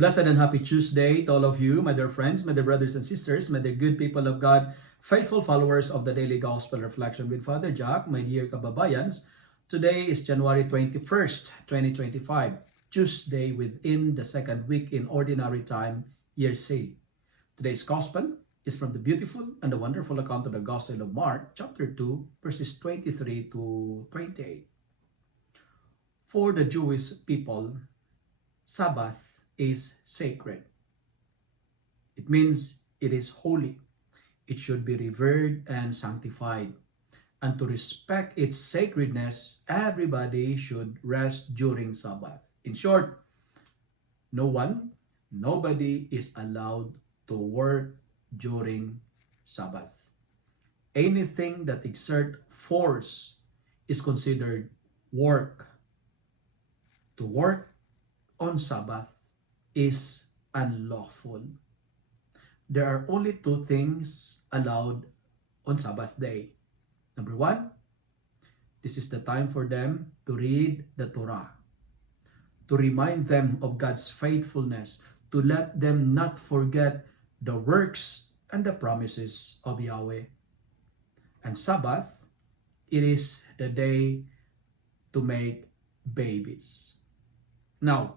Blessed and happy Tuesday to all of you, my dear friends, my dear brothers and sisters, my dear good people of God, faithful followers of the Daily Gospel Reflection with Father Jack, my dear kababayans. Today is January 21st, 2025, Tuesday within the second week in Ordinary Time, Year C. Today's Gospel is from the beautiful and the wonderful account of the Gospel of Mark, chapter 2, verses 23 to 28. For the Jewish people, Sabbath is sacred. It means it is holy. It should be revered and sanctified. And to respect its sacredness, everybody should rest during Sabbath. In short, nobody is allowed to work during Sabbath. Anything that exert force is considered work. To work on Sabbath is unlawful. There are only two things allowed on Sabbath day. Number one, this is the time for them to read the Torah, to remind them of God's faithfulness, to let them not forget the works and the promises of Yahweh. And Sabbath, it is the day to make babies. Now,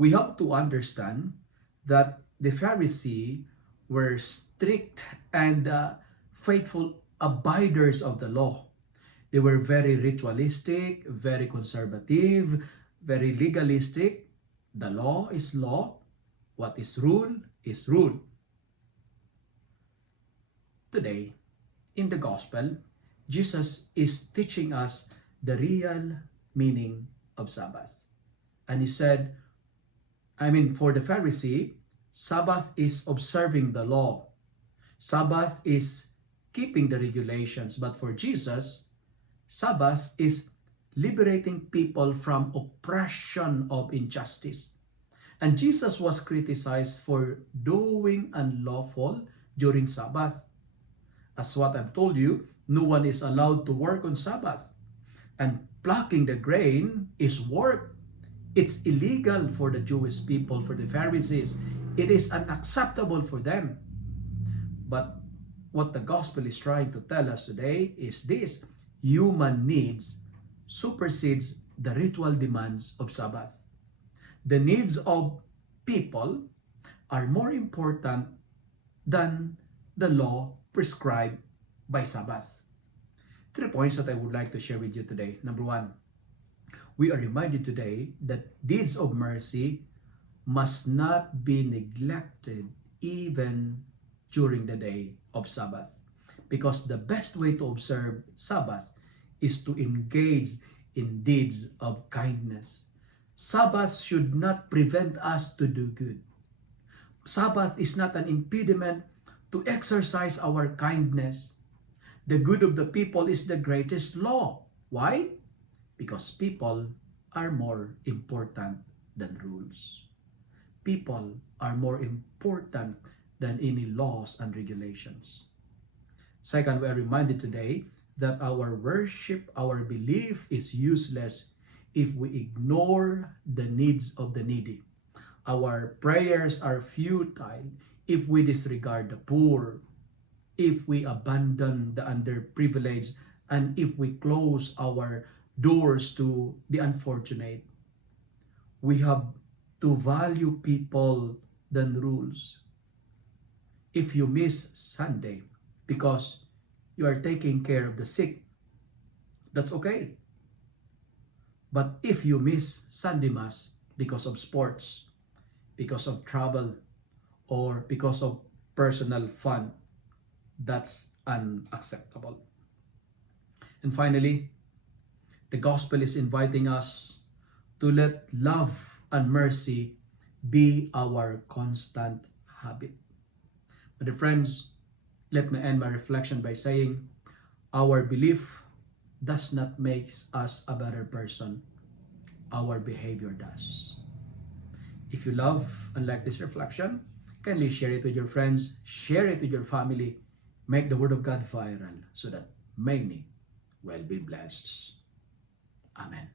we have to understand that the Pharisees were strict and faithful abiders of the law. They were very ritualistic, very conservative, very legalistic. The law is law. What is rule is rule. Today, in the Gospel, Jesus is teaching us the real meaning of Sabbath. And he said, for the Pharisee, Sabbath is observing the law. Sabbath is keeping the regulations. But for Jesus, Sabbath is liberating people from oppression of injustice. And Jesus was criticized for doing unlawful during Sabbath. As what I've told you, no one is allowed to work on Sabbath. And plucking the grain is work. It's illegal for the Jewish people, for the Pharisees. It is unacceptable for them. But what the gospel is trying to tell us today is this: human needs supersedes the ritual demands of Sabbath. The needs of people are more important than the law prescribed by Sabbath. 3 points that I would like to share with you today. Number one, we are reminded today that deeds of mercy must not be neglected even during the day of Sabbath. Because the best way to observe Sabbath is to engage in deeds of kindness. Sabbath should not prevent us to do good. Sabbath is not an impediment to exercise our kindness. The good of the people is the greatest law. Why? Because people are more important than rules. People are more important than any laws and regulations. Second, we are reminded today that our worship, our belief is useless if we ignore the needs of the needy. Our prayers are futile if we disregard the poor, if we abandon the underprivileged, and if we close our doors to the unfortunate. We have to value people than rules. If you miss Sunday because you are taking care of the sick, that's okay. But if you miss Sunday Mass because of sports, because of travel, or because of personal fun, that's unacceptable. And finally, the gospel is inviting us to let love and mercy be our constant habit. My dear friends, let me end my reflection by saying, our belief does not make us a better person. Our behavior does. If you love and like this reflection, kindly share it with your friends, share it with your family, make the Word of God viral so that many will be blessed. Amen.